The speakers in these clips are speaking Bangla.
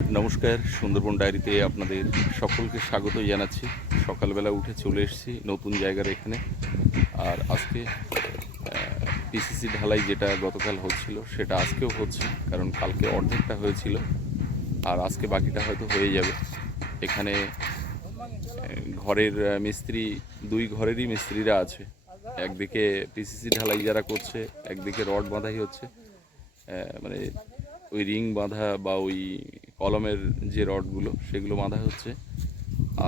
নমস্কার, সুন্দরবন ডায়েরিতে আপনাদের সকলকে স্বাগত জানাচ্ছি। সকালবেলা উঠে চলে এসেছি নতুন জায়গার এখানে। আর আজকে পিসিসি ঢালাই যেটা গতকাল হচ্ছিল সেটা আজকেও হচ্ছে, কারণ কালকে অর্ধেকটা হয়েছিল আর আজকে বাকিটা হয়তো হয়ে যাবে। এখানে ঘরের মিস্ত্রি, দুই ঘরেরই মিস্ত্রিরা আছে। একদিকে পিসিসি ঢালাই যারা করছে, একদিকে রড বাঁধাই হচ্ছে, মানে ওই রিং বাঁধা বা ওই কলমের যে রডগুলো সেগুলো বাঁধা হচ্ছে।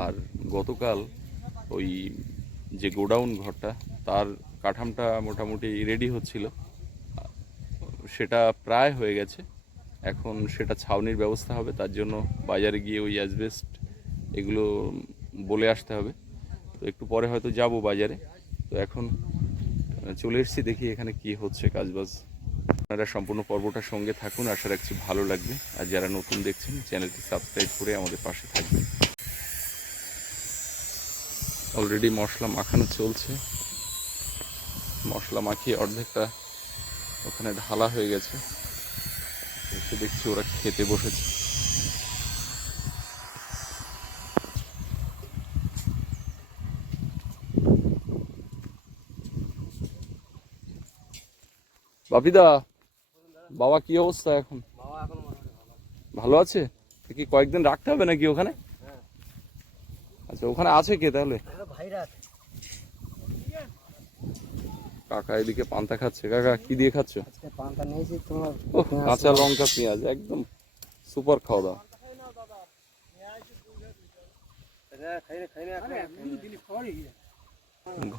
আর গতকাল ওই যে গোডাউন ঘরটা, তার কাঠামটা মোটামুটি রেডি হচ্ছিল, সেটা প্রায় হয়ে গেছে। এখন সেটা ছাউনির ব্যবস্থা হবে, তার জন্য বাজারে গিয়ে ওই অ্যাসবেস্ট এগুলো বলে আসতে হবে। তো একটু পরে হয়তো যাব বাজারে। তো এখন চলে এসেছি, দেখি এখানে কি হচ্ছে কাজবাজ। আপনারা সম্পূর্ণ পর্বটার সঙ্গে থাকুন, আশা রাখছি ভালো লাগবে। আর যারা নতুন দেখছেন চ্যানেলটি সাবস্ক্রাইব করে আমাদের পাশে থাকবেন। অলরেডি মশলা মাখানো চলছে। মশলা মাখিয়ে অর্ধেকটা ওখানে ঢালা হয়ে গেছে। এসে দেখছি ওরা খেতে বসেছে। বাপিদা, বাবা কি অবস্থা এখন? ভালো আছে? কি কয়েকদিন রাখতে হবে নাকি ওখানে? আচ্ছা, ওখানে আছে কে তাহলে? কাকা এদিকে পান্তা খাচ্ছে। কাকা কি দিয়ে খাচ্ছ? কাঁচা লঙ্কা পেঁয়াজ, একদম সুপার খাওয়া দাওয়া।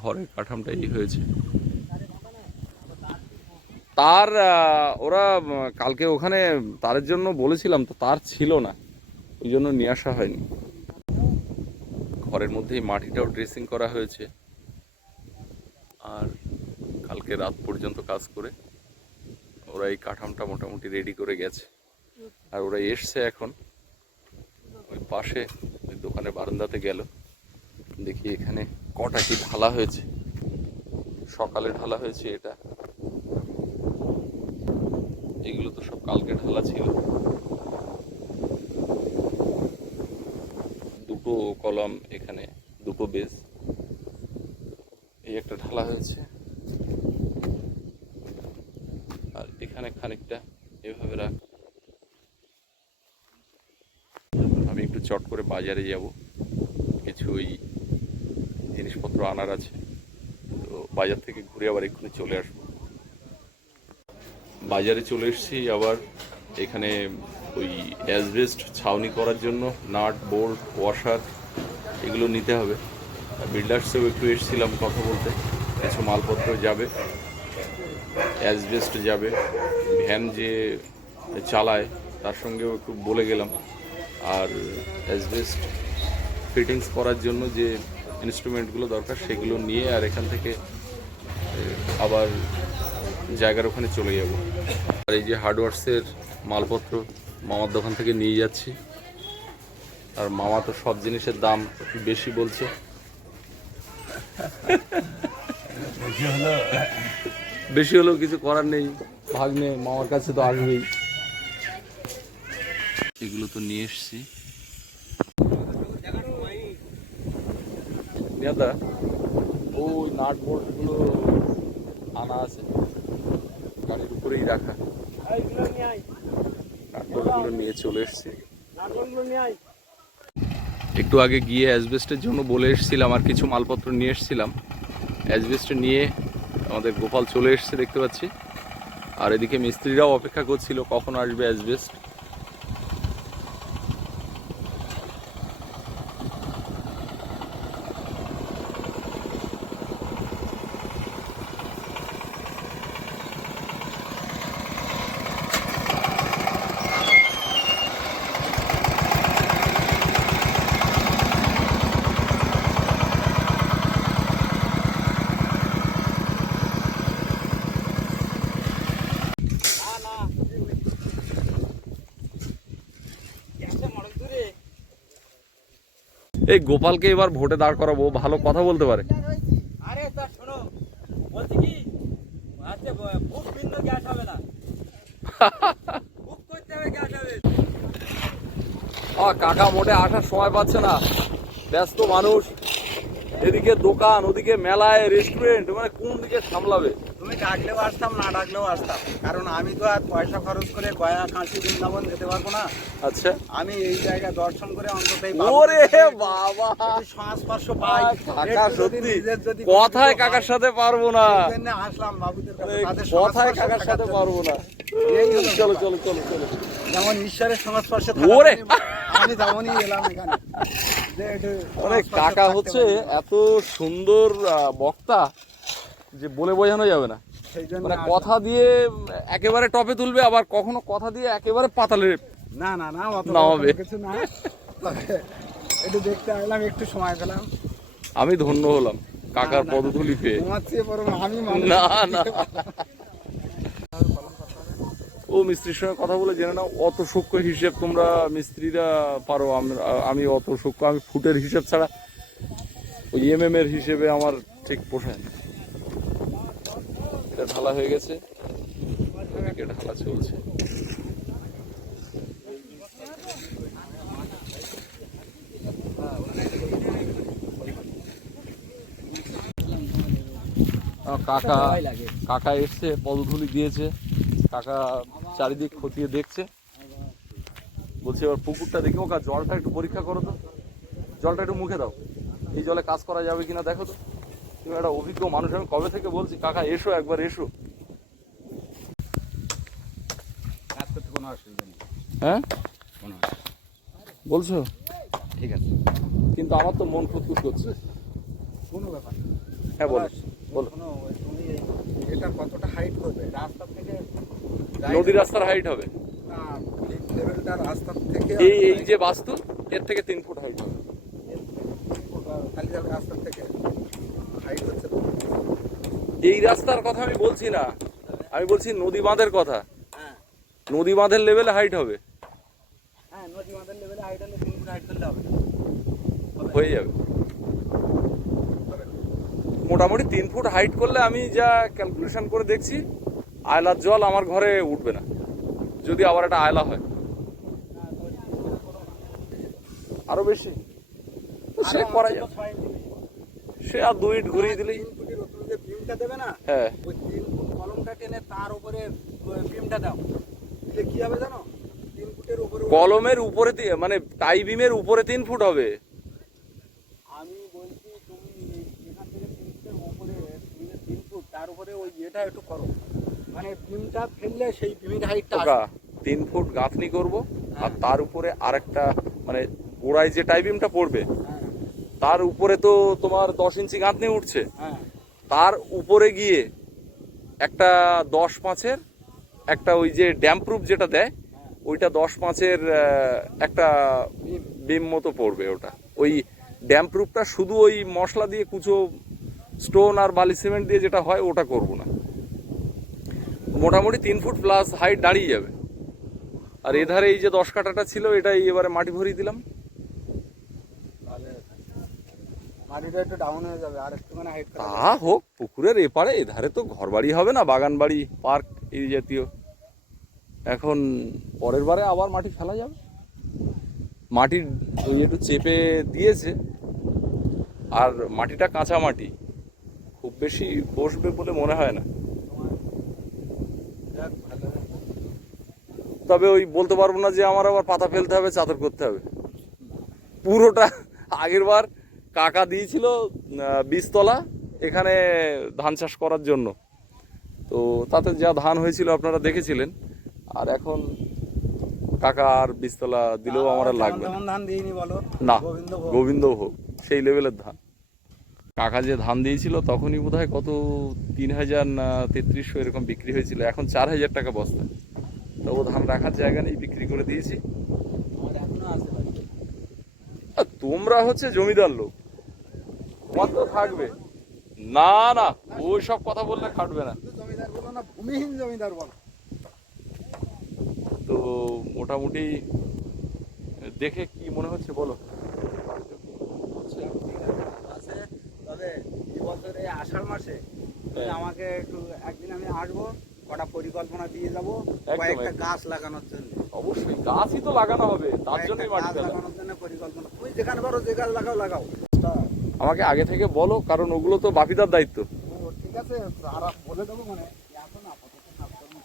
ঘরের কাঠামটা এই হয়েছে। তার ওরা কালকে ওখানে তারের জন্য বলেছিলাম, তো তার ছিল না, ওই জন্য নিয়ে আসা হয়নি। ঘরের মধ্যেই মাটিটাও ড্রেসিং করা হয়েছে। আর কালকে রাত পর্যন্ত কাজ করে ওরা এই কাঠামটা মোটামুটি রেডি করে গেছে। আর ওরা এসছে এখন ওই পাশে ওই দোকানের বারান্দাতে গেল। দেখি এখানে কটা কি ঢালা হয়েছে। সকালে ঢালা হয়েছে এটা, এগুলো তো সব কালকে ঢালা ছিল। দুটো কলম এখানে, দুটো বেস, এই একটা ঢালা হয়েছে। আর এখানে খানিকটা এভাবে রাখ। আমি একটু চট করে বাজারে যাব, কিছু ওই জিনিসপত্র আনার আছে। তো বাজার থেকে ঘুরে আবার এক্ষুনি চলে আসবো। বাজারে চলে এসেছি আবার। এখানে ওই অ্যাসবেস্ট ছাউনি করার জন্য নাট, বোল্ট, ওয়াশার এগুলো নিতে হবে। বিল্ডার্সেও একটু এসেছিলাম কথা বলতে। কিছু মালপত্র যাবে, অ্যাসবেস্ট যাবে, ভ্যান যে চালায় তার সঙ্গেও একটু বলে গেলাম। আর অ্যাসবেস্ট ফিটিংস করার জন্য যে ইনস্ট্রুমেন্টগুলো দরকার সেগুলো নিয়ে আর এখান থেকে আবার জায়গার ওখানে চলে যাব। আর এই যে হার্ডওয়ার্সের মালপত্র মামার দোকান থেকে নিয়ে যাচ্ছি। আর মামা তো সব জিনিসের দাম বেশি বলছে। বেশি হলেও কিছু করার নেই, ভাগ্নে মামার কাছে তো আসবেই। এগুলো তো নিয়ে এসছি। দাদা ওই নাট বোল্টগুলো আনা আছে, গাড়ির উপরেই রাখা। নাট বোল্টগুলো নিয়ে চলে এসছি। একটু আগে গিয়ে অ্যাসবেস্টের জন্য বলে এসেছিলাম, আর কিছু মালপত্র নিয়ে এসেছিলাম। অ্যাসবেস্ট নিয়ে আমাদের গোপাল চলে এসছে দেখতে পাচ্ছি। আর এদিকে মিস্ত্রিরাও অপেক্ষা করছিল কখন আসবে অ্যাসবেস্ট। এই গোপালকে এবার ভোটে দাঁড় করাবো, ভালো কথা বলতে পারে। আরে তা শোনো, বলছি কি আজকে বুক বিন্দু গ্যাস হবে না, বুক করতে হবে গ্যাস হবে। কাকা মোটে আসার সময় পাচ্ছে না, ব্যস্ত মানুষ, এদিকে দোকান, ওদিকে মেলায়, রেস্টুরেন্ট, মানে কোন দিকে সামলাবে? তুমি ডাকলেও আসতাম, না ডাকলেও আসতাম, কারণ আমি তো আর পয়সা খরচ করে গয়া, কাশী, বৃন্দাবন যেতে পারবো না। আচ্ছা, আমি এই জায়গা দর্শন করে অন্তত এই ওরে বাবা, সংস্পর্শ পাই। কাকা একটু যদি সত্যি নিজের যদি কথায় কিছু কাকার হয়, সাথে পারবো না, এই জন্য আসলাম বাবুদের কাছে, তাদের কথায় সংস্পর্শে কাকার থাকার সাথে জন্য। পারবো না। এই হলো চলো ব্যাপার। চলো চলো চলো। যেমন ঈশ্বরের সংস্পর্শে ওরে! আমি তেমনই এলাম এখানে, যে একটু মানে সংস্পর্শে কাকা থাকতে হচ্ছে পারি। এত সুন্দর বক্তা যে বলে বোঝানো যাবে না। সেই জন্য মানে আসলাম। কথা দিয়ে একেবারে টপে তুলবে, আবার কখনো কথা দিয়ে একেবারে পাতালে না না না, অত নামাবে। বড় কিছু না, তবে একটু দেখতে আসলাম, একটু সময় পেলাম। আমি ধন্য হলাম কাকার পদধূলি পেয়ে। তোমার চেয়ে বরং আমি মানুষ। না না, ও মিস্ত্রির সঙ্গে কথা বলে জেনে নাও, অত সূক্ষ্ম হিসেব তোমরা মিস্ত্রিরা পারো, আমি অত সূক্ষ্ম, আমি ফুটের হিসেব ছাড়া ওই এর হিসেবে আমার ঠিক পোষায় না। এটা ঢালা হয়ে গেছে, এদিকে ঢালা চলছে। কাকা কাকা এসছে, পদধূলি দিয়েছে, কাকা চারিদিক খতিয়ে দেখছে, বলছে এবার পুকুরটা দেখি, ওকা জলটা একটু পরীক্ষা করো তো, জলটা একটু মুখে দাও, এই জলে কাজ করা যাবে কিনা দেখো তো, তুমি একটা অভিজ্ঞ মানুষ, আমি কবে থেকে বলছি কাকা এসো, একবার এসো। কাজ করতে কোনো অসুবিধা নেই, হ্যাঁ কোনো বলছো, ঠিক আছে, কিন্তু আমার তো মন খুঁতখুত করছে। কোনো ব্যাপার না। হ্যাঁ বলো বলো। কোনো তুমি এটা কতটা হাইট করবে রাস্তা থেকে? নদী রাস্তার হাইট হবে, না, এই লেভেলটা রাস্তা থেকে এই এই যে বাস্তু, এর থেকে 3 ফুট হাইট হবে। কালীঘাট রাস্তা থেকে হাইট হচ্ছে তো। এই রাস্তার কথা আমি বলছি না, আমি বলছি নদী বাঁধের কথা, হ্যাঁ নদী বাঁধের লেভেলে হাইট হবে, হ্যাঁ, নদী মাথার লেভেলে হাইট হলে 3 ফুট হাইট করলে হবে। হয়ে যাবে হবে। মোটামুটি 3 ফুট হাইট করলে, আমি যা ক্যালকুলেশন করে দেখছি, আয়লার জল আমার ঘরে উঠবে না, যদি আবার একটা আয়লা হয়। আরো বেশি তো সে করা যাবে, সে আর 2 ইট ঘুরিয়ে দিলেই। 3 ফুটের উপরে যে বিমটা দেবে না, হ্যাঁ, ওই 3 ফুট কলমটা টেনে তার উপরে বিমটা দাও, দিলে কি হবে জানো? 3 ফুটের উপরে কলমের উপরে মানে টাই বিমের উপরে 3 ফুট হবে। আমি বলছি তুমি এখান থেকে 3 ফুটের উপরে, 3 ফুট তার উপরে ওই এটা একটু করো, মানে বিমটা ফেললে সেই বিমের হাইটটা ওকা 3 ফুট গাঁথনি করব, আর তার উপরে আরেকটা, মানে গোড়ায় যে টাই বিমটা পড়বে হ্যাঁ তার উপরে তো তোমার 10 ইঞ্চি গাঁথনি উঠছে, হ্যাঁ তার উপরে গিয়ে একটা 10-5-এর একটা ওই যে ড্যাম প্রুফ যেটা দেয়, ওইটা 10-5-এর একটা বিম মতো পড়বে। ওটা ওই ড্যাম প্রুফটা শুধু ওই মশলা দিয়ে কুচো স্টোন আর বালি সিমেন্ট দিয়ে যেটা হয় ওটা করব না, মোটামুটি 3 ফুট প্লাস হাইট দাঁড়িয়ে যাবে। আর এধারে এই যে 10 কাঠাটা ছিল, এটাই এবারে মাটি ভরিয়ে দিলাম। তাহলে মাটিটা একটু ডাউন হয়ে যাবে, আর একটু মানে হাইট করা তা হোক, পুকুরের এপারে এধারে তো ঘর বাড়ি হবে না, বাগান বাড়ি, পার্ক এই জাতীয়। এখন পরের বারে আবার মাটি ফেলা যাবে, মাটির ওই একটু চেপে দিয়েছে, আর মাটিটা কাঁচা মাটি, খুব বেশি বসবে বলে মনে হয় না। যাক, ভালো। তবে ওই বলতে পারবো না যে আমার আবার পাতা ফেলতে হবে, চাদর করতে হবে। পুরোটা আগের বার কাকা দিয়েছিল 20 তলা এখানে ধান চাষ করার জন্য, তো তাতে যা ধান হয়েছিল আপনারা দেখেছিলেন। আর এখন কাকা আর 20 তলা দিলেও আমার আর লাগবে না। কেমন ধান দিইনি বলো? না, গোবিন্দভোগ। গোবিন্দভোগ সেই লেভেলের ধান। কাকা যে ধান দিয়েছিল তখনই বোধহয় কত 3000 না 3300 এরকম বিক্রি হয়েছিল, এখন 4000 টাকা বস্তা। তো ও ধান রাখার জায়গা নেই, বিক্রি করে দিয়েছি। আমার এখনো আছে বাড়িতে। আর তোমরা হচ্ছে জমিদার লোক, তোমার তো থাকবে না। না, ওই সব কথা বললে খাটবে না। শুধু জমিদার বলো না, ভূমিহীন জমিদার বলো। তো মোটামুটি দেখে কি মনে হচ্ছে বলো? আছে, তবে এই বছরে আষাঢ় মাসে তুমি আমাকে একটু একদিন আমি আসবো, কটা পরিকল্পনা দিয়ে যাবো, একদম, কয়েকটা একদম। গাছ লাগানোর জন্য। অবশ্যই গাছই তো লাগানো হবে, তার জন্যই মাটি গাছ ফেলা। লাগানোর জন্য পরিকল্পনা, তুমি যেখানে পারো যে গাছ লাগাও। আমাকে আগে থেকে বলো, কারণ ওগুলো তো বাপিদার দায়িত্ব। ও ঠিক আছে, আর বলে দেবো মানে এখন আপাতত কাজ করবো।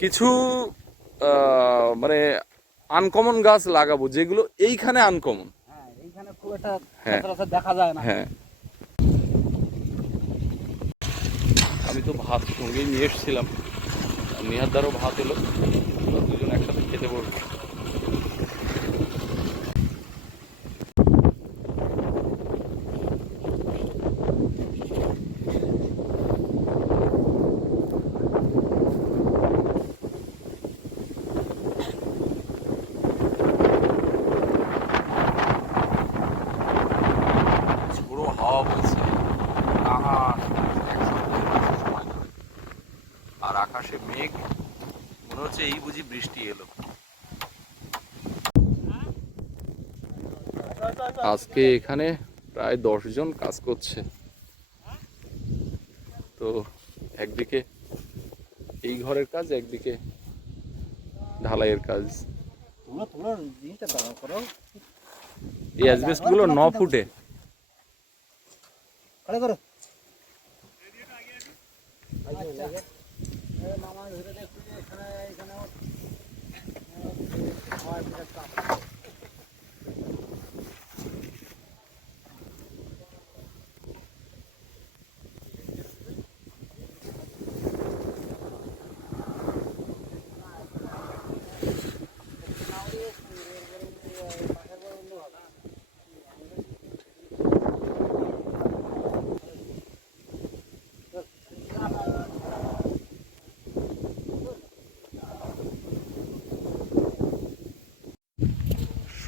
কিছু মানে আনকমন গাছ লাগাবো, যেগুলো এইখানে আনকমন। হ্যাঁ, এইখানে খুব একটা হ্যাঁ। সচরাচর দেখা যায় না। হ্যাঁ, আমি তো ভাত সঙ্গেই নিয়ে এসেছিলাম, নিহারদারও ভাত এলো, আমরা দুজন একসাথে খেতে বসবো। ঝোড়ো হাওয়া বইছে, আকাশ এক সপ্তাহের বেশি সময় ধরে, আর আকাশে মেঘ, মনে হচ্ছে এই বুঝি বৃষ্টি এলো। আজকে এখানে প্রায় 10 জন কাজ করছে। তো একদিকে এই ঘরের কাজ, একদিকে ঢালাইয়ের কাজ। তোমরা জিনিসটা দাঁড়াও করো। এই অ্যাসবেস্ট গুলো 9 ফুটে। করে করো। মামা ধরে দেখছি যে এখানে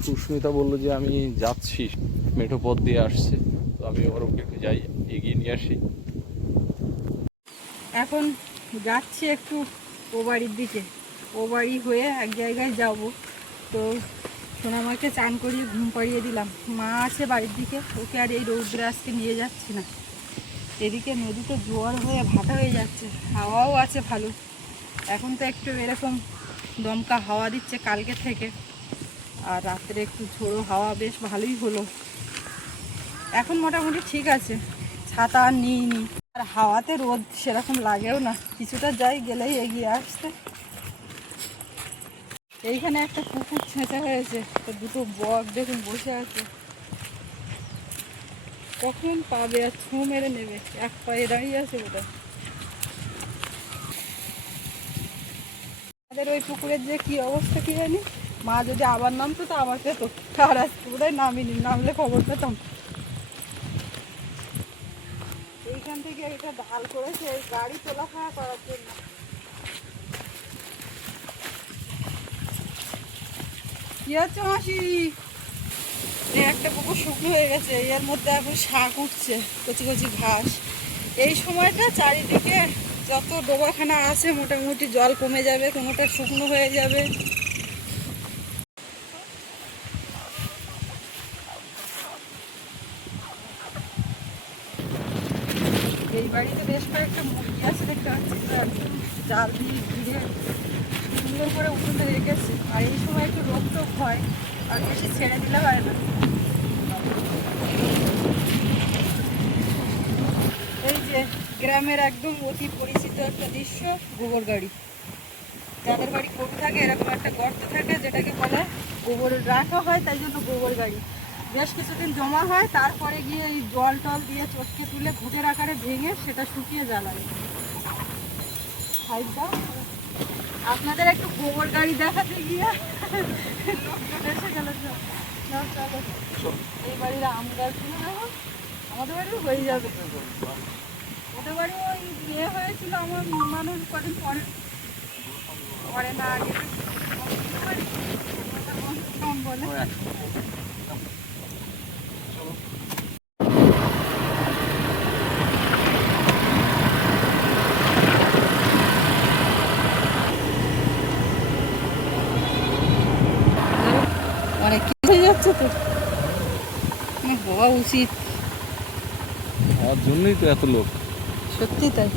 সুস্মিতা বললো যে আমি যাচ্ছি, মেঠো পথ দিয়ে আসছে, তো আমি ওর ওকে একটু যাই, এগিয়ে নিয়ে আসি। এখন যাচ্ছি একটু ও বাড়ির দিকে, ও বাড়ি হয়ে এক জায়গায় যাব। তো সোনামাকে চান করিয়ে ঘুম পাড়িয়ে দিলাম, মা আছে বাড়ির দিকে, ওকে আর এই রৌদ্রে আজকে নিয়ে যাচ্ছি না। এদিকে নদীতে জোয়ার হয়ে ভাটা হয়ে যাচ্ছে, হাওয়াও আছে ভালো। এখন তো একটু এরকম দমকা হাওয়া দিচ্ছে কালকে থেকে, আর রাত্রে একটু ঝোড়ো হাওয়া বেশ ভালোই হলো। এখন মোটামুটি ঠিক আছে, ছাতা আর নিইনি, আর হাওয়াতে রোদ সেরকম লাগেও না, কিছুটা যাই গেলেই এগিয়ে আসতে। এইখানে একটা পুকুর ছেঁচা হয়েছে, তো দুটো বক দেখুন বসে আছে, কখন পাবে আর ছোঁ মেরে নেবে, এক পায়ে দাঁড়িয়ে আছে ওটা। আমাদের ওই পুকুরের যে কি অবস্থা কি জানি, মা যদি আবার নামতো তো আবার পেতো, আর আজকে বোধহয় নামিনি, নামলে খবর পেতাম। এইখান থেকে এটা ঢাল করেছে এই গাড়ি চলাফেরা করার জন্য। কি হচ্ছে মাসি? এই একটা পুকুর শুকনো হয়ে গেছে, এর মধ্যে এখন শাক উঠছে, কচি কচি ঘাস। এই সময়টা চারিদিকে যত ডোবাখানা আছে মোটামুটি জল কমে যাবে, কোনোটা শুকনো হয়ে যাবে। এই বাড়িতে বেশ কয়েকটা মুরগি আছে দেখতে পাচ্ছি, জাল দিয়ে ঘিরে সুন্দর করে উঠোনে রেখেছে। আর এই সময় একটু রোগ টোক হয়, আর বেশি ছেড়ে দিলে হয় না। এই যে গ্রামের একদম অতি পরিচিত একটা দৃশ্য, গোবর গাড়ি। যাদের বাড়ি গরু থাকে এরকম একটা গর্ত থাকে, যেটাকে বলে গোবর রাখা হয়, তাই জন্য গোবর গাড়ি। বেশ কিছুদিন জমা হয়, তারপরে গিয়ে এই জল টল দিয়ে চটকে তুলে ঘুঁটের আকারে ভেঙে সেটা শুকিয়ে জ্বালায়। আপনাদের একটু গোবর গাড়ি দেখাতে গিয়ে লোকজন এসে গেল। এই বাড়ির আম গাছগুলো দেখো, আমাদের বাড়িও হয়ে যাবে। ওদের বাড়ি ওই বিয়ে হয়েছিল আমার মানুষ কদিন পরে, পরে না আগে বলে। অনেক কি হয়ে যাচ্ছে তো, হওয়া উচিত। আমার জন্যই তো এত লোক। সত্যি তাই,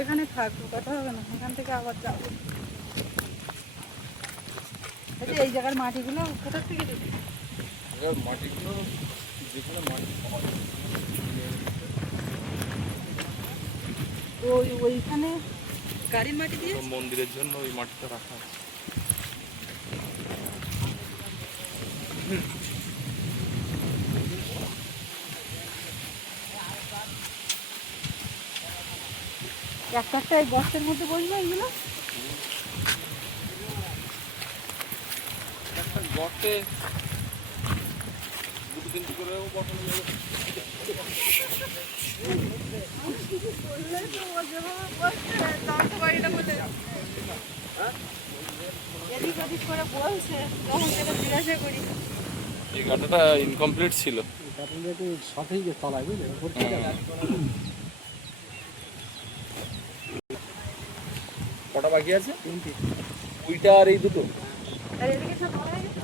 এখানে থাকবো, কথা হবে না, এখান থেকে আবার যাবো। আচ্ছা এই জায়গার মাটিগুলো কোথা থেকে দিবি? মাটিগুলো যেখানে মাটি পাওয়া যায় তো ওইখানে গাড়ির মাটি দিয়ে মন্দিরের জন্য ওই মাটিটা রাখা আছে। একটা একটা এই বস্তার মধ্যে বসবে এইগুলো। একটা গর্তে দুটো তিনটে করেও বসানো যাবে। এদিক ওদিক করে বলছে তখন সেটা জিজ্ঞাসা করি। এই গাঁটাটা ইনকমপ্লিট ছিল। সঠিক তলায় বুঝলেন উপর থেকে কটা বাকি আছে? 3টি। ওইটা আর এই দুটো। আর এদিকে সব ভরা হয়ে গেছে।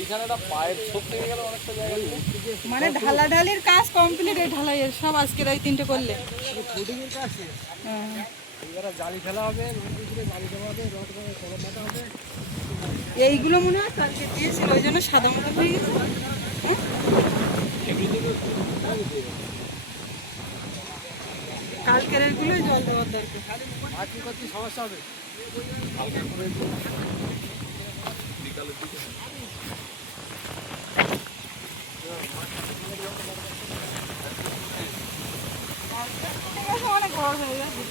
এইখানে একটা পায়ের ছোপ থেকে গেল অনেকটা জায়গা দিয়ে। মানে ঢালাঢালির কাজ কমপ্লিট, এই ঢালাইয়ের সব আজকের এই 3টে করলে। ফুডিংয়ের কাজ শেষ। হ্যাঁ। এবারে জালি ফেলা হবে, নদী থেকে জালি দেওয়া হবে, রড করে কলম বাঁধা হবে। এইগুলো মনে হয় কালকে দিয়েছিল ওই জন্য সাদা মতো হয়ে গেছে। কালকের এগুলো জল দেওয়ার দরকার। আর কি করতে সমস্যা হবে? অনেক বড় হয়ে গেছে।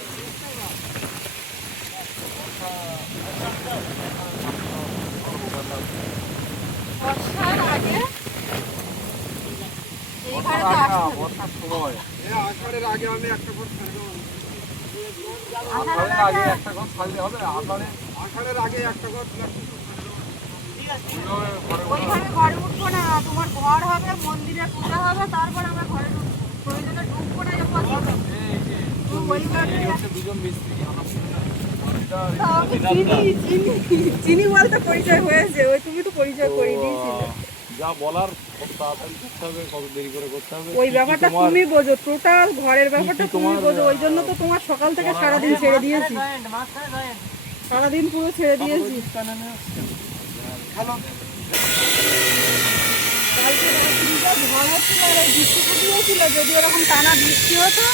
বর্ষার আগে এইখানে তো আসতে বর্ষার সময়। আষাঢ়ের আগে আমি একটা ঘর ছাড়বো। আষাঢ়ের আগে একটা ঘর ছাড়লে হবে। আষাঢ়ের আগে একটা ঘর ওইখানে ঘরে উঠবো না, তোমার ঘর হবে, মন্দিরে পূজা হবে, তারপর আমরা ঘরে ঢুকবো। প্রয়োজনে ঢুকবো না যখন ওই ঘরে দুজন মিস্ত্রি চিনি বলতে পরিচয় হয়েছে, ওই তুমি তো পরিচয় করে দিয়েছিলে। যা বলার খুব তাড়াতাড়ি করতে হবে, কত দেরি করে করতে হবে। ওই ব্যাপারটা তুমি বোঝো, টোটাল ঘরের ব্যাপারটা তুমি বোঝো, ওই জন্য তো তোমার সকাল থেকে সারাদিন ছেড়ে দিয়েছি, সারাদিন পুরো ছেড়ে দিয়েছি। কালকে রাত্রিটা ঝড় হচ্ছিল আর ওই বৃষ্টি ফুটিয়েছিল, যদি এরকম টানা বৃষ্টি হতো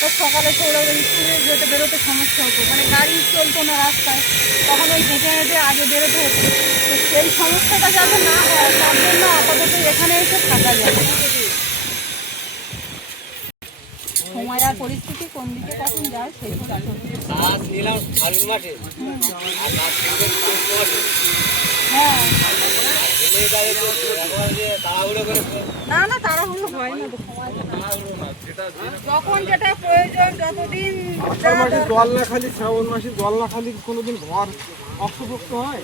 তো সকালে ছোড়ো স্কুলে যেতে বেরোতে সমস্যা হতো, মানে গাড়ি চলতো না রাস্তায়, তখন ওই হেঁটে হেঁটে আগে বেরোতে হতো। তো সেই সমস্যাটা যাতে না হয় তার জন্য আপাতত এখানে এসে থাকা যাবে। সময় আর পরিস্থিতি কোন দিকে কখন যায় সেই হ্যাঁ। না না তাড়াহুড়ো হয় না তো, সময় যখন যেটা প্রয়োজন, যতদিন জল না খালি শ্রাবণ মাসে জল না খালি কোনোদিন ঘর অক্ষভুক্ত হয়।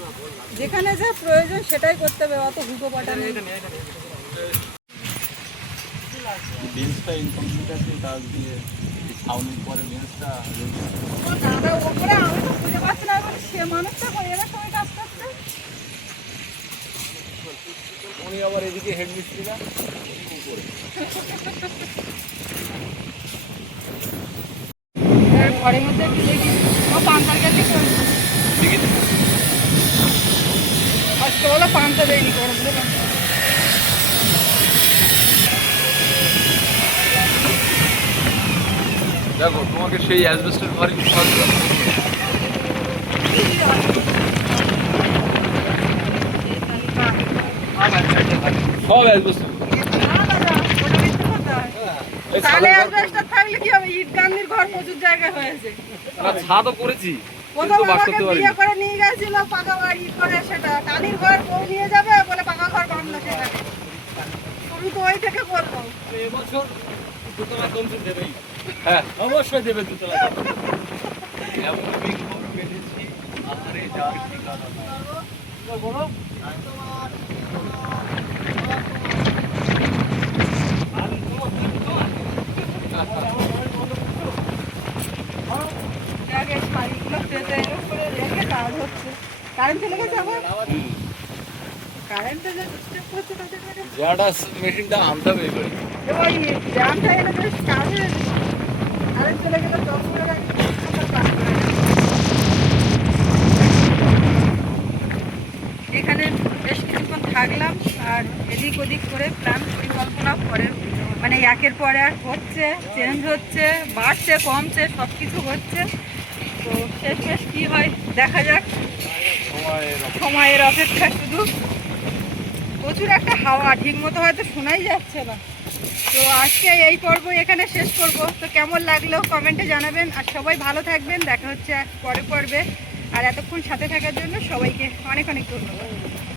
যেখানে যা প্রয়োজন সেটাই করতে হবে, অত হুটো পাটা নেই। বেঞ্চটা ইনকমপ্লিট আছে, তার দিয়ে ছাউনির পরে বেঞ্চটা দাদা ওপরে আমি তো বুঝতে পারছি না, এবার সে মানুষটা এরা সবাই কাজ করছে। উনি আবার এদিকে হেড মিস্ত্রিরা ঘরের মধ্যে একটু দেখি ও পান্তার কাছে চলছে, আজকে ওরা পান্তা দেয়নি গরম দিলাম। দেখো তোমাকে সেই অ্যাসবেস্টের ঘরে সব অ্যাসবেস্টার। তাহলে অ্যাসবেস্টাস থাকলে কি হবে? ইট গান্ধির ঘর প্রচুর জায়গায় হয়েছে। ছাদও করেছি, কোথাও কিন্তু বাস আমাকে করতে পারিনি। বিয়ে করে নিয়ে গেছিল পাকা বাড়ি করে, সেটা টালির ঘর বউ নিয়ে যাবে বলে পাকা ঘর বাংলা, সেটা তুমি তো ওই থেকে বলবো। এবছর দুতলা কমপ্লিট দেবেই। হ্যাঁ অবশ্যই দেবে দুতলা। এমন বিক্ষোভ পেতেছি আহারে যার ঠিকানা নাই। বলো আগে শাড়িগুলো পেতে করে রেখে কাজ হচ্ছে। কারেন্ট চলে গেছে আবার, কারেন্টে যে ডিস্টার্ব করছে তাদের মানে যাটা মেশিনটা আনতে হবে এবারে। ওই জ্যামটা এলে বেশ কাজ হয়ে যাবে। কারেন্ট চলে গেলে 10 মিনিট আগে আর এদিক ওদিক করে প্ল্যান পরিকল্পনা করে মানে একের পর এক হচ্ছে, চেঞ্জ হচ্ছে, বাড়ছে কমছে, সব কিছু হচ্ছে। তো শেষ কী হয় দেখা যাক, সময়ের অপেক্ষা শুধু। প্রচুর একটা হাওয়া, ঠিক মতো হয়তো শোনাই যাচ্ছে না। তো আজকে এই পর্ব এখানে শেষ করব। তো কেমন লাগলো কমেন্টে জানাবেন, আর সবাই ভালো থাকবেন। দেখা হচ্ছে পরের পর্বে। আর এতক্ষণ সাথে থাকার জন্য সবাইকে অনেক অনেক ধন্যবাদ।